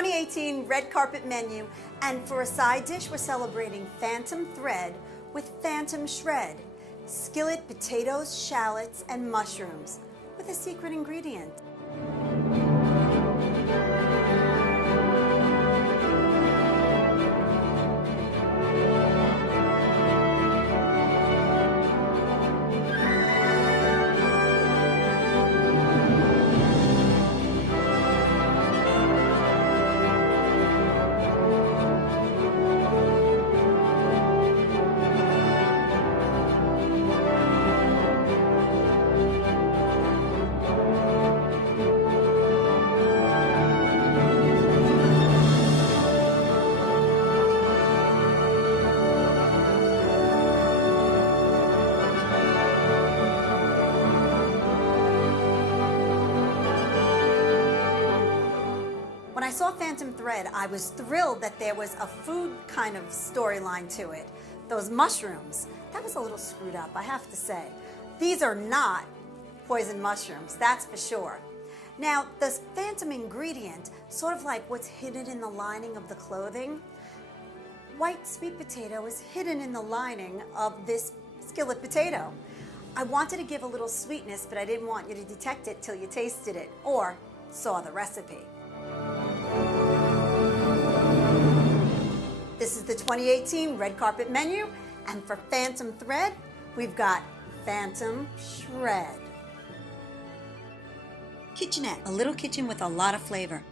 2018 red carpet menu, and for a side dish, we're celebrating Phantom Thread with Phantom Shred, skillet potatoes, shallots, and mushrooms, with a secret ingredient. When I saw Phantom Thread, I was thrilled that there was a food kind of storyline to it. Those mushrooms, that was a little screwed up, I have to say. These are not poison mushrooms, that's for sure. Now, this phantom ingredient, sort of like what's hidden in the lining of the clothing, white sweet potato is hidden in the lining of this skillet potato. I wanted to give a little sweetness, but I didn't want you to detect it till you tasted it or saw the recipe. This is the 2018 red carpet menu, and for Phantom Thread, we've got Phantom Shred. Kitchenette, a little kitchen with a lot of flavor.